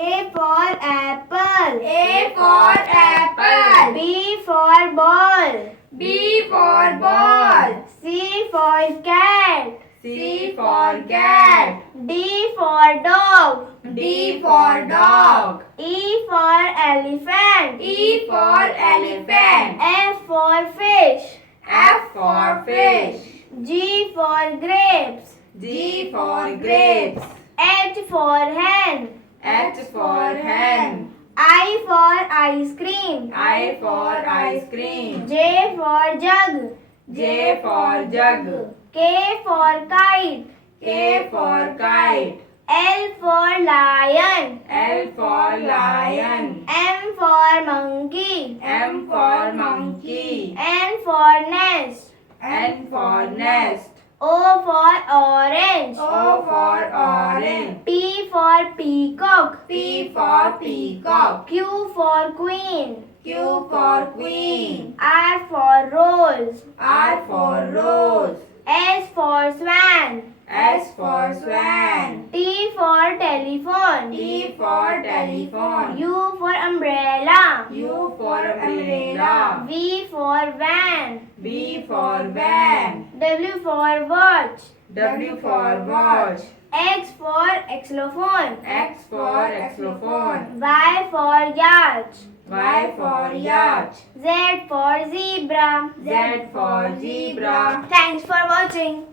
A for apple. A for apple. B for ball. B for ball. C for cat. C for cat. D for dog. D for dog. E for elephant. E for elephant. F for fish. F for fish. G for grapes. G for grapes. H for hen. H for hen. I for ice cream. I for ice cream. J for jug. J for jug. K for kite. K for kite. L for lion. L for lion. M for monkey. M for monkey. N for nest. N for nest. O for orange. O for orange. P for peacock. P for peacock. Q for queen. Q for queen. R for rose. R for rose. S for swan. S for swan. T for telephone. T for telephone. U for umbrella. U for umbrella. V for van. V for van. W for watch. W for watch. X for xylophone. X for xylophone. Y for yacht. Y for yacht. Z for zebra. Z for zebra. Thanks for watching.